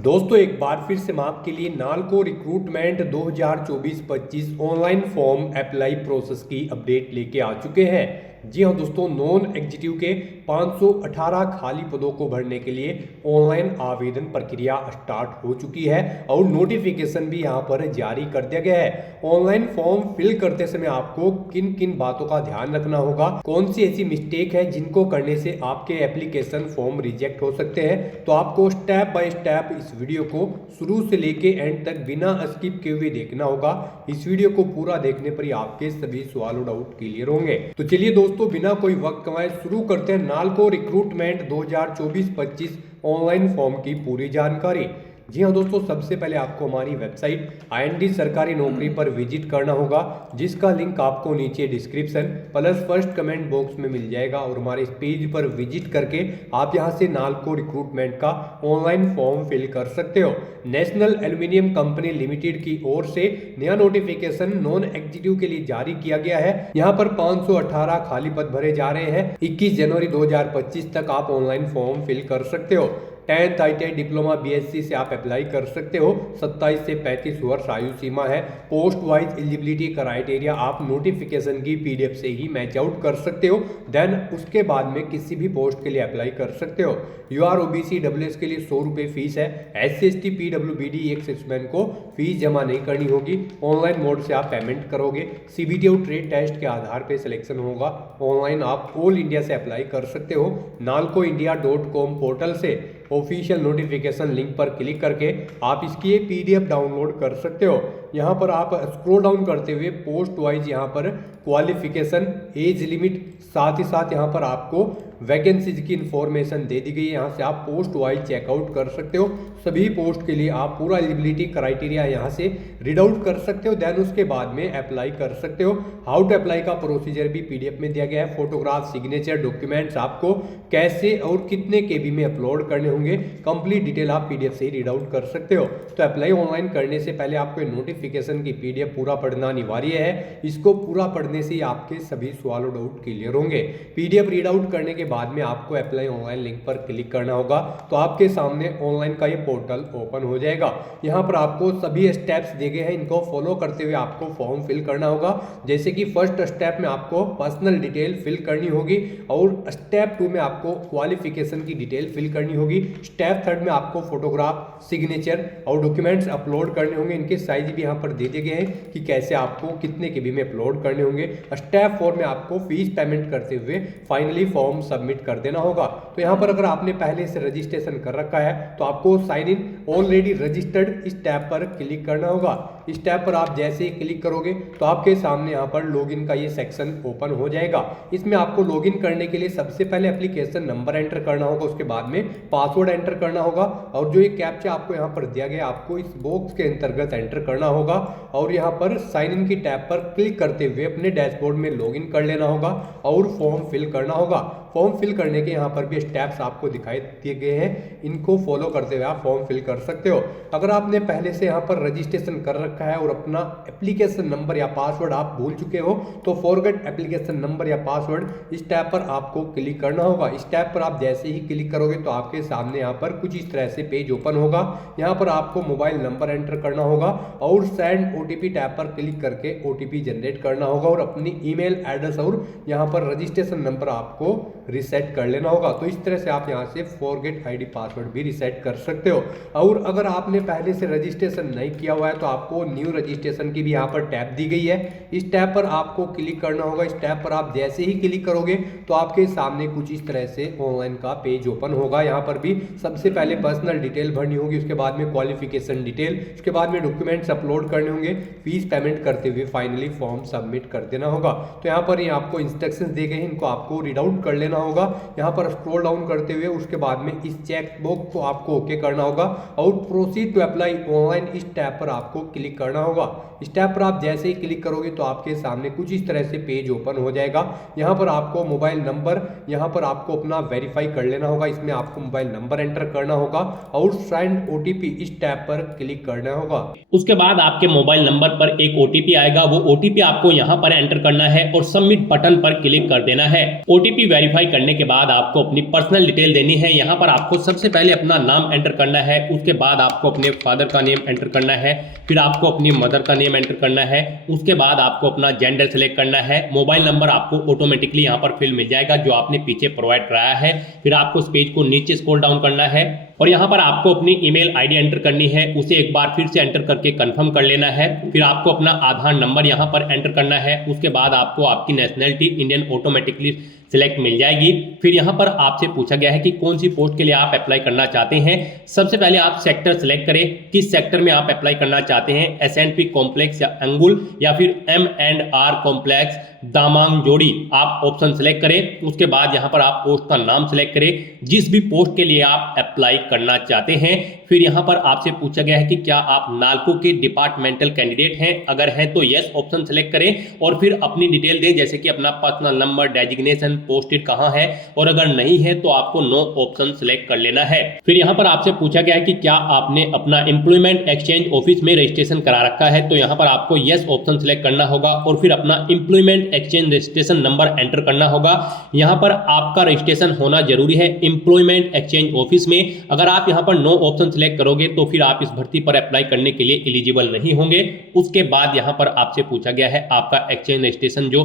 दोस्तों एक बार फिर से मैं आपके लिए NALCO recruitment 2024-25 online form apply process की अपडेट लेके आ चुके हैं। जी हाँ दोस्तों, नॉन एग्जीक्यूटिव के 518 खाली पदों को भरने के लिए ऑनलाइन आवेदन प्रक्रिया स्टार्ट हो चुकी है और नोटिफिकेशन भी यहाँ पर जारी कर दिया गया है। ऑनलाइन फॉर्म फिल करते समय आपको किन किन बातों का ध्यान रखना होगा, कौन सी ऐसी मिस्टेक है जिनको करने से आपके एप्लीकेशन फॉर्म रिजेक्ट हो सकते हैं, तो आपको स्टेप बाय स्टेप इस वीडियो को शुरू से लेके एंड तक बिना स्किप किए हुए देखना होगा। इस वीडियो को पूरा देखने पर ही आपके सभी सवाल और डाउट क्लियर होंगे। तो चलिए दोस्तों, बिना कोई वक्त गंवाए शुरू करते हैं नालको रिक्रूटमेंट 2024-25 ऑनलाइन फॉर्म की पूरी जानकारी। जी हाँ दोस्तों, सबसे पहले आपको हमारी वेबसाइट IND सरकारी नौकरी पर विजिट करना होगा, जिसका लिंक आपको नीचे description plus first comment box में मिल जाएगा। और हमारे इस पेज पर विजिट करके आप यहां से नालको रिक्रूटमेंट का ऑनलाइन फॉर्म फिल कर सकते हो। नेशनल एल्यूमिनियम कंपनी लिमिटेड की ओर से नया नोटिफिकेशन नॉन एग्जीक्यूटिव के लिए जारी किया गया है। यहाँ पर 518 खाली पद भरे जा रहे हैं। 21 जनवरी 2025 तक आप ऑनलाइन फॉर्म फिल कर सकते हो। 10th ITI डिप्लोमा BSc से आप अप्लाई कर सकते हो। 27 से 35 वर्ष आयु सीमा है। पोस्ट वाइज एलिजिबिलिटी क्राइटेरिया आप नोटिफिकेशन की PDF से ही मैच आउट कर सकते हो। देन उसके बाद में किसी भी पोस्ट के लिए अप्लाई कर सकते हो। UR OBC WS के लिए 100 रुपये फीस है। SC ST PWBD एक्स-सर्विसमैन को फीस जमा नहीं करनी होगी। ऑनलाइन मोड से आप पेमेंट करोगे। CBT और ट्रेड टेस्ट के आधार पर सिलेक्शन होगा। ऑनलाइन आप ऑल इंडिया से अप्लाई कर सकते हो। nalcoindia.com पोर्टल से ऑफिशियल नोटिफिकेशन लिंक पर क्लिक करके आप इसकी PDF डाउनलोड कर सकते हो। यहाँ पर आप स्क्रॉल डाउन करते हुए पोस्ट वाइज यहाँ पर क्वालिफिकेशन, एज लिमिट, साथ ही साथ यहाँ पर आपको वैकेंसीज की इंफॉर्मेशन दे दी गई है। यहाँ से आप पोस्ट वाइज चेकआउट कर सकते हो। सभी पोस्ट के लिए आप पूरा एलिजिबिलिटी क्राइटेरिया यहाँ से रीड आउट कर सकते हो। देन उसके बाद में अप्लाई कर सकते हो। हाउ टू अप्लाई का प्रोसीजर भी PDF में दिया गया है। फोटोग्राफ, सिग्नेचर, डॉक्यूमेंट्स आपको कैसे और कितने KB में अपलोड करने होंगे, कंप्लीट डिटेल आप PDF से ही रीड आउट कर सकते हो। तो अप्लाई ऑनलाइन करने से पहले आपको नोटिफिकेशन की PDF पूरा पढ़ना अनिवार्य है। इसको पूरा पढ़ने से आपके सभी सवाल और डाउट क्लियर होंगे। PDF रीड आउट करने के बाद में आपको अप्लाई ऑनलाइन लिंक पर क्लिक करना होगा, तो आपके सामने ऑनलाइन का ये पोर्टल ओपन हो जाएगा। यहाँ पर आपको सभी स्टेप्स दिए गए हैं, इनको फॉलो करते हुए आपको फॉर्म फिल करना होगा। जैसे कि फर्स्ट स्टेप में आपको पर्सनल डिटेल फिल करनी होगी और स्टेप 2 में आपको क्वालिफिकेशन की डिटेल फिल करनी होगी। स्टेप 3 में आपको फोटोग्राफ, सिग्नेचर और डॉक्यूमेंट्स अपलोड करने होंगे। इनके साइज भी यहाँ पर दे दिए गए हैं कि कैसे आपको कितने KB में अपलोड करने होंगे। स्टेप 4 में आपको फीस पेमेंट करते हुए फाइनली फॉर्म सबमिट कर देना होगा। तो यहाँ पर अगर आपने पहले से रजिस्ट्रेशन कर रखा है तो आपको साइन इन ऑलरेडी रजिस्टर्ड इस टैब पर क्लिक करना होगा। इस टैब पर आप जैसे ही क्लिक करोगे तो आपके सामने यहाँ पर लॉगिन का ये सेक्शन ओपन हो जाएगा। इसमें आपको लॉगिन करने के लिए सबसे पहले एप्लीकेशन नंबर एंटर करना होगा, उसके बाद में पासवर्ड एंटर करना होगा और जो ये कैप्चा आपको यहाँ पर दिया गया आपको इस बॉक्स के अंतर्गत एंटर करना होगा और यहाँ पर साइन इन की टैब पर क्लिक करते हुए अपने डैशबोर्ड में लॉगिन कर लेना होगा और फॉर्म फिल करना होगा। फॉर्म फिल करने के यहाँ पर भी स्टेप्स आपको दिखाई दिए गए हैं, इनको फॉलो करते हुए आप फॉर्म फिल कर सकते हो। अगर आपने पहले से यहाँ पर रजिस्ट्रेशन कर रखा है और अपना एप्लीकेशन नंबर या पासवर्ड आप भूल चुके हो तो फॉरगेट एप्लीकेशन नंबर या पासवर्ड इस टैब पर आपको क्लिक करना होगा। इस टैब पर आप जैसे ही क्लिक करोगे तो आपके सामने यहाँ पर कुछ इस तरह से पेज ओपन होगा। यहाँ पर आपको मोबाइल नंबर एंटर करना होगा और सेंड OTP टैब पर क्लिक करके OTP जनरेट करना होगा और अपनी ईमेल एड्रेस और यहाँ पर रजिस्ट्रेशन नंबर आपको रिसेट कर लेना होगा। तो इस तरह से आप यहाँ से फॉरगेट ID पासवर्ड भी रिसेट कर सकते हो। और अगर आपने पहले से रजिस्ट्रेशन नहीं किया हुआ है तो आपको न्यू रजिस्ट्रेशन की भी यहाँ पर टैब दी गई है। इस टैब पर आपको क्लिक करना होगा। इस टैब पर आप जैसे ही क्लिक करोगे तो आपके सामने कुछ इस तरह से ऑनलाइन का पेज ओपन होगा। यहाँ पर भी सबसे पहले पर्सनल डिटेल भरनी होगी, उसके बाद में क्वालिफिकेशन डिटेल, उसके बाद में डॉक्यूमेंट्स अपलोड करने होंगे, फीस पेमेंट करते हुए फाइनली फॉर्म सबमिट कर देना होगा। तो यहाँ पर आपको इंस्ट्रक्शंस दिए गए हैं, इनको आपको रीड आउट कर लेना होगा। यहाँ पर स्क्रॉल डाउन करते हुए उसके बाद में इस चेक बॉक्स को आपको ओके करना होगा और प्रोसीड टू अप्लाई ऑनलाइन इस टैब पर आपको क्लिक क्लिक करना होगा। इस टैब पर आप जैसे ही क्लिक करोगे तो आपके सामने कुछ इस तरह से पेज ओपन हो जाएगा। यहाँ पर आपको मोबाइल नंबर, यहाँ पर आपको अपना वेरीफाई कर लेना होगा। इसमें आपको मोबाइल नंबर एंटर करना होगा और सेंड ओटीपी इस टैब पर क्लिक करना होगा। उसके बाद आपके मोबाइल नंबर पर एक ओटीपी आएगा, वो ओटीपी आपको यहाँ पर एंटर करना है और सबमिट बटन पर क्लिक कर देना है। ओटीपी वेरीफाई करने के बाद आपको अपनी पर्सनल डिटेल देनी है। यहाँ पर आपको सबसे पहले अपना नाम एंटर करना है, उसके बाद आपको अपने फादर का नेम एंटर करना है, फिर आपको अपनी मदर का नेम एंटर करना है, उसके बाद आपको अपना जेंडर सेलेक्ट करना है। मोबाइल नंबर आपको ऑटोमेटिकली यहाँ पर फिल मिल जाएगा जो आपने पीछे प्रोवाइड कराया है। फिर आपको इस पेज को नीचे स्क्रॉल डाउन करना है और यहाँ पर आपको अपनी ईमेल आईडी एंटर करनी है, उसे एक बार फिर से एंटर करके कंफर्म कर लेना है। फिर आपको अपना आधार नंबर यहाँ पर एंटर करना है, उसके बाद आपको आपकी नेशनलिटी इंडियन ऑटोमेटिकली सिलेक्ट मिल जाएगी। फिर यहाँ पर आपसे पूछा गया है कि कौन सी पोस्ट के लिए आप अप्लाई करना चाहते हैं। सबसे पहले आप सेक्टर सिलेक्ट करें, किस सेक्टर में आप अप्लाई करना चाहते हैं, एसएनपी कॉम्प्लेक्स या अंगुल या फिर M&R कॉम्प्लेक्स दामांग जोड़ी, आप ऑप्शन सिलेक्ट करें। उसके बाद यहाँ पर आप पोस्ट का नाम सिलेक्ट करें जिस भी पोस्ट के लिए आप अप्लाई करना चाहते हैं। फिर यहाँ पर आपसे पूछा गया है कि क्या आप नालको के डिपार्टमेंटल कैंडिडेट हैं, अगर हैं तो यस ऑप्शन सिलेक्ट करें और फिर अपनी डिटेल दें जैसे कि अपना पर्सनल नंबर, डेजिग्नेशन, पोस्टेड कहां है, और अगर नहीं है तो आपको नो ऑप्शन सिलेक्ट कर लेना है। फिर यहां पर आपसे पूछा गया है कि क्या आपने अपना एम्प्लॉयमेंट एक्सचेंज ऑफिस में रजिस्ट्रेशन करा रखा है, तो यहां पर आपको यस ऑप्शन सिलेक्ट करना होगा और फिर अपना employment exchange registration number enter करना होगा। यहां पर आपका रजिस्ट्रेशन होना जरूरी है एम्प्लॉयमेंट एक्सचेंज ऑफिस में। अगर आप यहां पर नो ऑप्शन सिलेक्ट करोगे तो फिर आप इस भर्ती पर अप्लाई करने के लिए एलिजिबल नहीं होंगे। उसके बाद यहां पर आपसे पूछा गया है आपका एक्सचेंज रजिस्ट्रेशन जो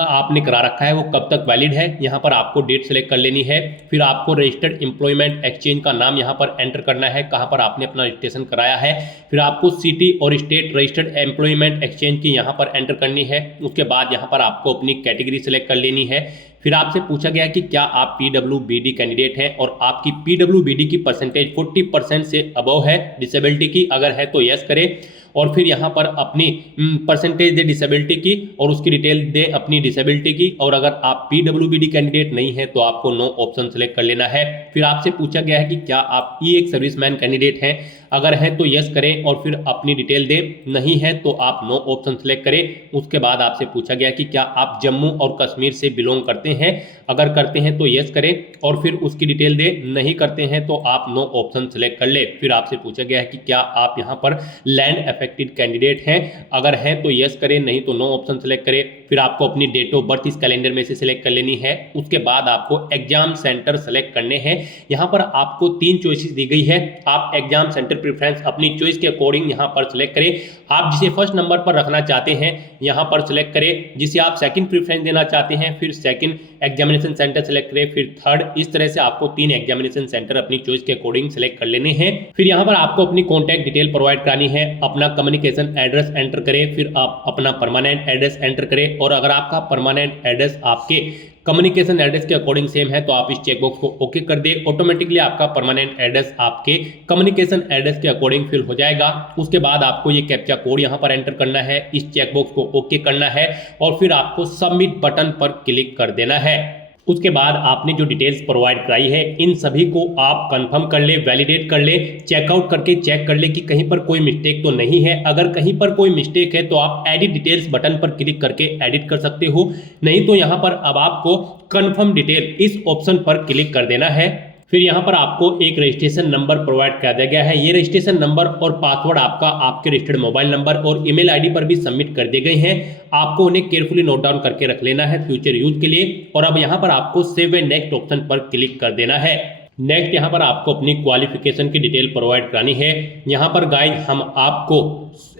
आपने करा रखा है वो कब तक वैलिड है। यहाँ पर आपको डेट सेलेक्ट कर लेनी है। फिर आपको रजिस्टर्ड एम्प्लॉयमेंट एक्सचेंज का नाम यहाँ पर एंटर करना है, कहाँ पर आपने अपना रजिस्ट्रेशन कराया है। फिर आपको सिटी और स्टेट रजिस्टर्ड एम्प्लॉयमेंट एक्सचेंज की यहाँ पर एंटर करनी है। उसके बाद यहाँ पर आपको अपनी कैटेगरी सेलेक्ट कर लेनी है। फिर आपसे पूछा गया कि क्या आप PWBD कैंडिडेट हैं और आपकी PWBD की परसेंटेज 40% से अबव है डिसेबिलिटी की, अगर है तो यस करें और फिर यहाँ पर अपनी परसेंटेज दे डिसेबिलिटी की और उसकी डिटेल दे अपनी डिसेबिलिटी की। और अगर आप PWBD कैंडिडेट नहीं है तो आपको नो ऑप्शन सेलेक्ट कर लेना है। फिर आपसे पूछा गया है कि क्या आप एक सर्विसमैन कैंडिडेट हैं, अगर है तो यस करें और फिर अपनी डिटेल दें, नहीं है तो आप नो ऑप्शन सेलेक्ट करें। उसके बाद आपसे पूछा गया कि क्या आप जम्मू और कश्मीर से बिलोंग करते हैं, अगर करते हैं तो यस करें और फिर उसकी डिटेल दें, नहीं करते हैं तो आप नो ऑप्शन सेलेक्ट कर ले। फिर आपसे पूछा गया है कि क्या आप यहाँ पर लैंड अफेक्टेड कैंडिडेट हैं, अगर हैं तो यस करें, नहीं तो नो ऑप्शन सेलेक्ट करें। फिर आपको अपनी डेट ऑफ बर्थ इस कैलेंडर में से सिलेक्ट कर लेनी है। उसके बाद आपको एग्जाम सेंटर सेलेक्ट करने हैं। यहाँ पर आपको 3 चॉइसेस दी गई है, आप एग्जाम सेंटर प्रेफरेंस अपनी चॉइस के अकॉर्डिंग यहाँ पर सिलेक्ट करें। आप जिसे फर्स्ट नंबर पर रखना चाहते हैं यहाँ पर सिलेक्ट करें, जिसे आप सेकंड प्रेफरेंस देना चाहते हैं फिर सेकंड एग्जामिनेशन सेंटर सेलेक्ट करें, फिर थर्ड। इस तरह से आपको 3 एग्जामिनेशन सेंटर अपनी चॉइस के अकॉर्डिंग सेलेक्ट कर लेने हैं। फिर यहाँ पर आपको अपनी कॉन्टैक्ट डिटेल प्रोवाइड करानी है, अपना कम्युनिकेशन एड्रेस एंटर करें, फिर आप अपना परमानेंट एड्रेस एंटर करें और अगर आपका परमानेंट एड्रेस आपके कम्युनिकेशन एड्रेस के अकॉर्डिंग सेम है तो आप इस चेकबॉक्स को ओके कर दे। ऑटोमेटिकली आपका परमानेंट एड्रेस आपके कम्युनिकेशन एड्रेस के अकॉर्डिंग फिल हो जाएगा। उसके बाद आपको ये कैप्चा कोड यहाँ पर एंटर करना है, इस चेकबॉक्स को ओके करना है और फिर आपको सबमिट बटन पर क्लिक कर देना है। उसके बाद आपने जो डिटेल्स प्रोवाइड कराई है इन सभी को आप कंफर्म कर ले, वैलिडेट कर ले, चेकआउट करके चेक कर ले कि कहीं पर कोई मिस्टेक तो नहीं है। अगर कहीं पर कोई मिस्टेक है तो आप एडिट डिटेल्स बटन पर क्लिक करके एडिट कर सकते हो, नहीं तो यहाँ पर अब आपको कंफर्म डिटेल इस ऑप्शन पर क्लिक कर देना है। फिर यहाँ पर आपको एक रजिस्ट्रेशन नंबर प्रोवाइड कर दिया गया है। ये रजिस्ट्रेशन नंबर और पासवर्ड आपका आपके रजिस्टर्ड मोबाइल नंबर और ईमेल आईडी पर भी सबमिट कर दिए गए हैं। आपको उन्हें केयरफुली नोट डाउन करके रख लेना है फ्यूचर यूज के लिए। और अब यहाँ पर आपको सेव एंड नेक्स्ट ऑप्शन पर क्लिक कर देना है। नेक्स्ट यहाँ पर आपको अपनी क्वालिफिकेशन की डिटेल प्रोवाइड करानी है। यहाँ पर गाइज हम आपको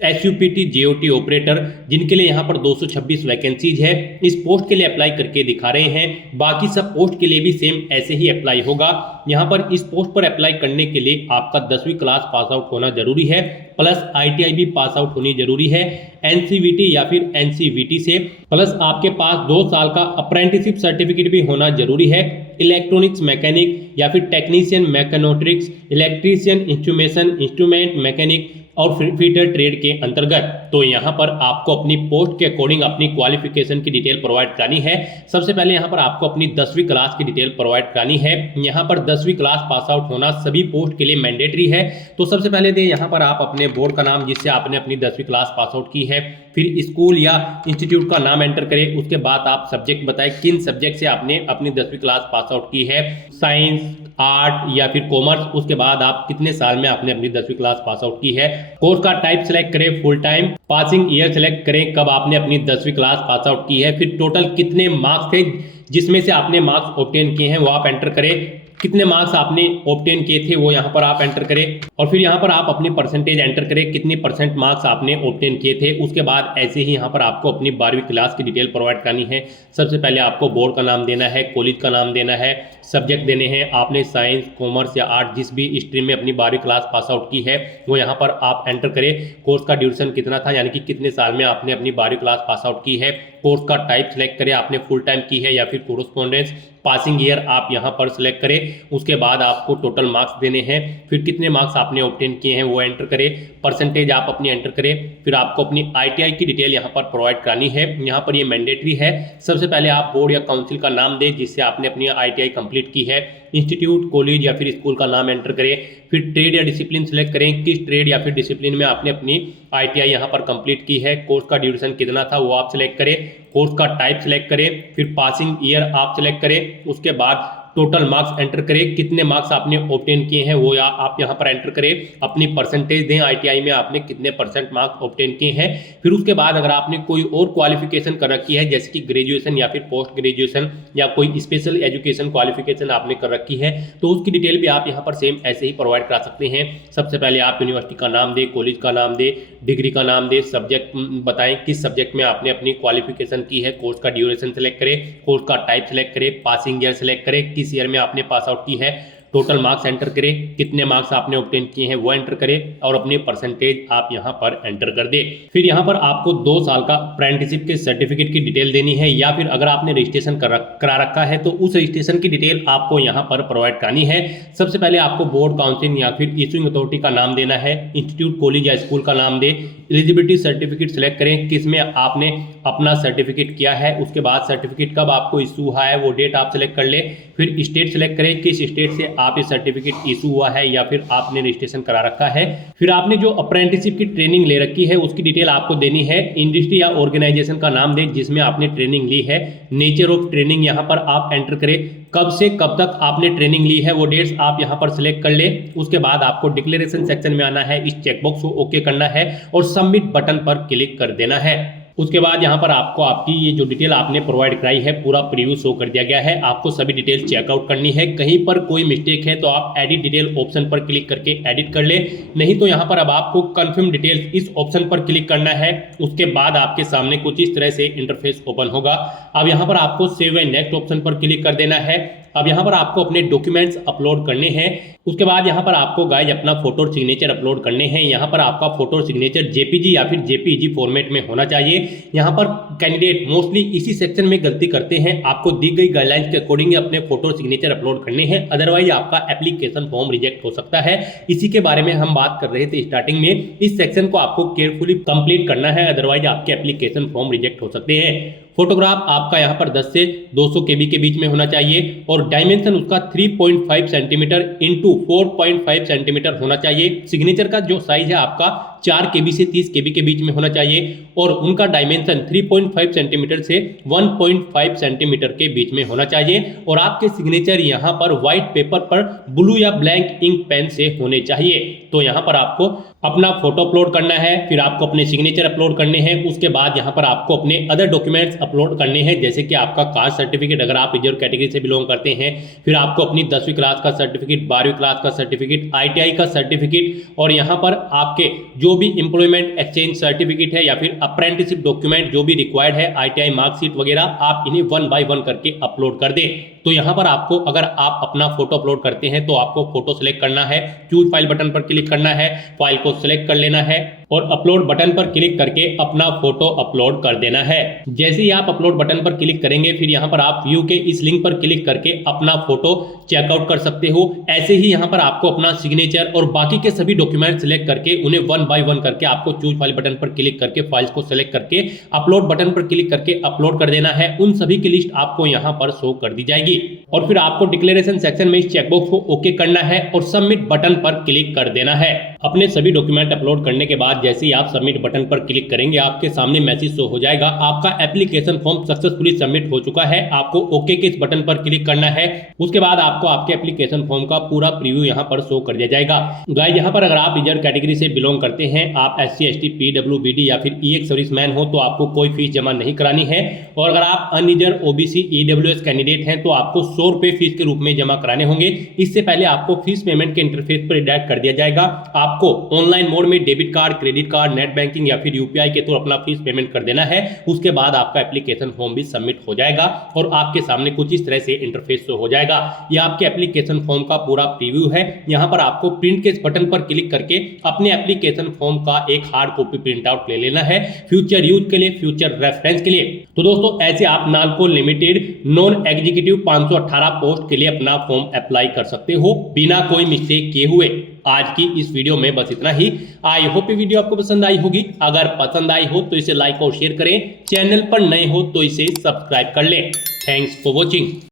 SUPT JOT ऑपरेटर जिनके लिए यहाँ पर 226 वैकेंसीज है इस पोस्ट के लिए अप्लाई करके दिखा रहे हैं। बाकी सब पोस्ट के लिए भी सेम ऐसे ही अप्लाई होगा। यहाँ पर इस पोस्ट पर अप्लाई करने के लिए आपका 10वीं क्लास पास आउट होना जरूरी है, प्लस ITI भी पास आउट होनी जरूरी है NCVT या फिर NCVT से, प्लस आपके पास 2 साल का अप्रेंटिसशिप सर्टिफिकेट भी होना जरूरी है। इलेक्ट्रॉनिक्स मैकेनिक या फिर टेक्नीशियन मैकेनोट्रिक्स, इलेक्ट्रीशियन इंस्ट्रूमेंट मैकेनिक, और फीटर ट्रेड के अंतर्गत। तो यहाँ पर आपको अपनी पोस्ट के अकॉर्डिंग अपनी क्वालिफिकेशन की डिटेल प्रोवाइड करानी है। सबसे पहले यहाँ पर आपको अपनी 10वीं क्लास की डिटेल प्रोवाइड करानी है। यहाँ पर 10वीं क्लास पास आउट होना सभी पोस्ट के लिए मैंडेटरी है। तो सबसे पहले दे यहाँ पर आप अपने बोर्ड का नाम जिससे आपने अपनी 10वीं क्लास पास आउट की है, फिर स्कूल या इंस्टीट्यूट का नाम एंटर करें। उसके बाद आप सब्जेक्ट बताएं किन सब्जेक्ट से आपने अपनी 10वीं क्लास पास आउट की है, साइंस, आर्ट या फिर कॉमर्स। उसके बाद आप कितने साल में आपने अपनी 10वीं क्लास पास आउट की है। कोर्स का टाइप सेलेक्ट करें, full time, passing year select करें, कब आपने अपनी 10वीं क्लास पास आउट की है, फिर टोटल कितने मार्क्स थे जिसमें से आपने मार्क्स ऑब्टेन किए हैं वो आप एंटर करें, कितने मार्क्स आपने ऑब्टेन किए थे वो यहाँ पर आप एंटर करें, और फिर यहाँ पर आप अपनी परसेंटेज एंटर करें, कितनी परसेंट मार्क्स आपने ऑब्टेन किए थे। उसके बाद ऐसे ही यहाँ पर आपको अपनी 12वीं क्लास की डिटेल प्रोवाइड करनी है। सबसे पहले आपको बोर्ड का नाम देना है, कॉलेज का नाम देना है, सब्जेक्ट देने हैं, आपने साइंस, कॉमर्स या आर्ट जिस भी स्ट्रीम में अपनी 12वीं क्लास पास आउट की है वो यहाँ पर आप एंटर करें। कोर्स का ड्यूरेशन कितना था, यानी कि कितने साल में आपने अपनी 12वीं क्लास पास आउट की है। कोर्स का टाइप सेलेक्ट करें, आपने फुल टाइम की है या फिर कोरेस्पॉन्डेंस। पासिंग ईयर आप यहाँ पर सेलेक्ट करें। उसके बाद आपको टोटल मार्क्स देने हैं, फिर कितने मार्क्स आपने ऑब्टेन किए हैं वो एंटर करें, परसेंटेज आप अपनी एंटर करें। फिर आपको अपनी ITI की डिटेल यहाँ पर प्रोवाइड करानी है। यहाँ पर ये मैंडेटरी है। सबसे पहले आप बोर्ड या काउंसिल का नाम दें जिससे आपने अपनी ITI कंप्लीट की है, इंस्टीट्यूट, कॉलेज या फिर स्कूल का नाम एंटर करें, फिर ट्रेड या डिसिप्लिन सेलेक्ट करें, किस ट्रेड या फिर डिसिप्लिन में आपने अपनी ITI यहाँ पर कंप्लीट की है। कोर्स का ड्यूरेशन कितना था वो आप सिलेक्ट करें, कोर्स का टाइप सेलेक्ट करें, फिर पासिंग ईयर आप सिलेक्ट करें। उसके बाद टोटल मार्क्स एंटर करें, कितने मार्क्स आपने ऑब्टेन किए हैं वो आप यहाँ पर एंटर करें, अपनी परसेंटेज दें ITI में आपने कितने % मार्क्स ऑब्टेन किए हैं। फिर उसके बाद अगर आपने कोई और क्वालिफिकेशन कर रखी है जैसे कि ग्रेजुएशन या फिर पोस्ट ग्रेजुएशन या कोई स्पेशल एजुकेशन क्वालिफिकेशन आपने कर रखी है तो उसकी डिटेल भी आप यहाँ पर सेम ऐसे ही प्रोवाइड करा सकते हैं। सबसे पहले आप यूनिवर्सिटी का नाम दें, कॉलेज का नाम दें, डिग्री का नाम दें, सब्जेक्ट बताएं किस सब्जेक्ट में आपने अपनी क्वालिफिकेशन की है, कोर्स का ड्यूरेशन सेलेक्ट करें, कोर्स का टाइप सेलेक्ट करें, पासिंग ईयर सेलेक्ट करें, किस ईयर में आपने पास आउट की है, टोटल मार्क्स एंटर करें, कितने मार्क्स आपने ऑब्टेन किए हैं वो एंटर करें और अपनी परसेंटेज आप यहां पर एंटर कर दें। फिर यहां पर आपको 2 साल का अप्रेंटिसशिप के सर्टिफिकेट की डिटेल देनी है या फिर अगर आपने रजिस्ट्रेशन करा रखा है तो उस रजिस्ट्रेशन की डिटेल आपको यहां पर प्रोवाइड करानी है। सबसे पहले आपको बोर्ड, काउंसिल या फिर इशूइंग अथॉरिटी का नाम देना है, इंस्टीट्यूट, कॉलेज या स्कूल का नाम दे, एलिजिबिलिटी सर्टिफिकेट सेलेक्ट करें किस में आपने अपना सर्टिफिकेट किया है। उसके बाद सर्टिफिकेट कब आपको इशू हुआ है वो डेट आप सेलेक्ट कर ले। फिर स्टेट सेलेक्ट करें किस स्टेट से आप ये सर्टिफिकेट इशू हुआ है या फिर आपने रजिस्ट्रेशन करा रखा है। फिर आपने जो अप्रेंटिसशिप की ट्रेनिंग ले रखी है उसकी डिटेल आपको देनी है। इंडस्ट्री या ऑर्गेनाइजेशन का नाम दें जिसमें आपने ट्रेनिंग ली है। नेचर ऑफ ट्रेनिंग यहाँ पर आप एंटर करें, कब से कब तक आपने ट्रेनिंग ली है वो डेट्स आप यहाँ पर सिलेक्ट कर ले। उसके बाद आपको डिक्लेरेशन सेक्शन में आना है, इस चेकबॉक्स को ओके करना है और सबमिट बटन पर क्लिक कर देना है। उसके बाद यहाँ पर आपको आपकी ये जो डिटेल आपने प्रोवाइड कराई है पूरा प्रीव्यू शो कर दिया गया है। आपको सभी डिटेल चेकआउट करनी है। कहीं पर कोई मिस्टेक है तो आप एडिट डिटेल ऑप्शन पर क्लिक करके एडिट कर ले, नहीं तो यहाँ पर अब आपको कंफर्म डिटेल्स इस ऑप्शन पर क्लिक करना है। उसके बाद आपके सामने कुछ इस तरह से इंटरफेस ओपन होगा। अब यहाँ पर आपको सेव एंड नेक्स्ट ऑप्शन पर क्लिक कर देना है। अब यहाँ पर आपको अपने डॉक्यूमेंट्स अपलोड करने हैं। उसके बाद यहाँ पर आपको गाइज अपना फोटो और सिग्नेचर अपलोड करने हैं। यहाँ पर आपका फोटो और सिग्नेचर JPG या फिर JPEG फॉर्मेट में होना चाहिए। यहाँ पर कैंडिडेट मोस्टली इसी सेक्शन में गलती करते हैं। आपको दी गई गाइडलाइंस के अकॉर्डिंग अपने फोटो और सिग्नेचर अपलोड करने हैं, अदरवाइज आपका एप्लीकेशन फॉर्म रिजेक्ट हो सकता है। इसी के बारे में हम बात कर रहे थे स्टार्टिंग में। इस सेक्शन को आपको केयरफुली कंप्लीट करना है, अदरवाइज आपके एप्लीकेशन फॉर्म रिजेक्ट हो सकते हैं। फोटोग्राफ आपका यहाँ पर 10 से 200 KB के बीच में होना चाहिए और डायमेंशन उसका 3.5 सेंटीमीटर इंटू 4.5 सेंटीमीटर होना चाहिए। सिग्नेचर का जो साइज है आपका 4 KB से 30 KB के बीच में होना चाहिए और उनका डायमेंशन 3.5 सेंटीमीटर से 1.5 सेंटीमीटर के बीच में होना चाहिए। और आपके सिग्नेचर यहाँ पर व्हाइट पेपर पर ब्लू या ब्लैंक इंक पेन से होने चाहिए। तो यहाँ पर आपको अपना फोटो अपलोड करना है, फिर आपको अपने सिग्नेचर अपलोड करने हैं। उसके बाद यहाँ पर आपको अपने अदर डॉक्यूमेंट्स अपलोड करने हैं, जैसे कि आपका कास्ट सर्टिफिकेट अगर आप रिजर्व कैटेगरी से बिलोंग करते हैं, फिर आपको अपनी 10वीं क्लास का सर्टिफिकेट, 12वीं क्लास का सर्टिफिकेट, ITI का सर्टिफिकेट और यहाँ पर आपके जो भी एम्प्लॉयमेंट एक्सचेंज सर्टिफिकेट है या फिर अप्रेंटिसशिप डॉक्यूमेंट जो भी रिक्वायर्ड है, ITI मार्कशीट वगैरह, आप इन्हें 1 by 1 करके अपलोड कर दें। तो यहाँ पर आपको अगर आप अपना फोटो अपलोड करते हैं तो आपको फोटो सेलेक्ट करना है, चूज फाइल बटन पर क्लिक करना है, फाइल को सिलेक्ट कर लेना है और अपलोड बटन पर क्लिक करके अपना फोटो अपलोड कर देना है। जैसे ही आप अपलोड बटन पर क्लिक करेंगे फिर यहाँ पर आप व्यू के इस लिंक पर क्लिक करके अपना फोटो चेकआउट कर सकते हो। ऐसे ही यहाँ पर आपको अपना सिग्नेचर और बाकी के सभी डॉक्यूमेंट सिलेक्ट करके उन्हें वन बाय वन करके आपको चूज फाइल बटन पर क्लिक करके फाइल्स को सिलेक्ट करके अपलोड बटन पर क्लिक करके अपलोड कर देना है। उन सभी की लिस्ट आपको यहाँ पर शो कर दी जाएगी और फिर आपको डिक्लेरेशन सेक्शन में इस चेकबॉक्स को ओके करना है और सबमिट बटन पर क्लिक कर देना है। अपने सभी डॉक्यूमेंट अपलोड करने के बाद जैसे ही आप सबमिट बटन पर क्लिक करेंगे आपके सामने मैसेज शो हो जाएगा, आपका एप्लीकेशन फॉर्म सक्सेसफुली सबमिट हो चुका है। आपको ओके के इस बटन पर क्लिक करना है। उसके बाद आपको आपके एप्लीकेशन फॉर्म का पूरा प्रीव्यू यहाँ पर शो कर दिया जाएगा। गाइस यहाँ पर अगर आप रिजर्व कैटेगरी से बिलोंग करते हैं, आप SC ST PWBD या फिर EX सर्विसमैन हो तो आपको कोई फीस जमा नहीं करानी है और अगर आप अनरिजर्व OBC EWS कैंडिडेट हैं तो आपको 100 रुपए फीस के रूप में जमा कराने होंगे। इससे पहले आपको फीस पेमेंट के इंटरफेस पर रिडायरेक्ट कर दिया जाएगा। आपको ऑनलाइन मोड में debit card, credit card, net banking या फिर UPI के थ्रू अपना फीस पेमेंट कर देना है। उसके बाद आपका एप्लीकेशन फॉर्म भी सबमिट हो जाएगा और आपके सामने कुछ इस तरह से इंटरफेस शो हो जाएगा। यह आपके एप्लीकेशन फॉर्म का पूरा प्रीव्यू है। यहाँ पर आपको प्रिंट के इस बटन पर क्लिक करके अपने एप्लीकेशन फॉर्म का एक हार्ड कॉपी प्रिंट आउट ले लेना है फ्यूचर यूज के लिए, फ्यूचर रेफरेंस के लिए। तो दोस्तों ऐसे आप NALCO limited non executive 518 post के लिए अपना फॉर्म अप्लाई कर सकते हो बिना कोई मिस्टेक किए हुए। आज की इस वीडियो में बस इतना ही। आई होप ये वीडियो आपको पसंद आई होगी। अगर पसंद आई हो तो इसे लाइक और शेयर करें। चैनल पर नए हो तो इसे सब्सक्राइब कर लें। Thanks for watching.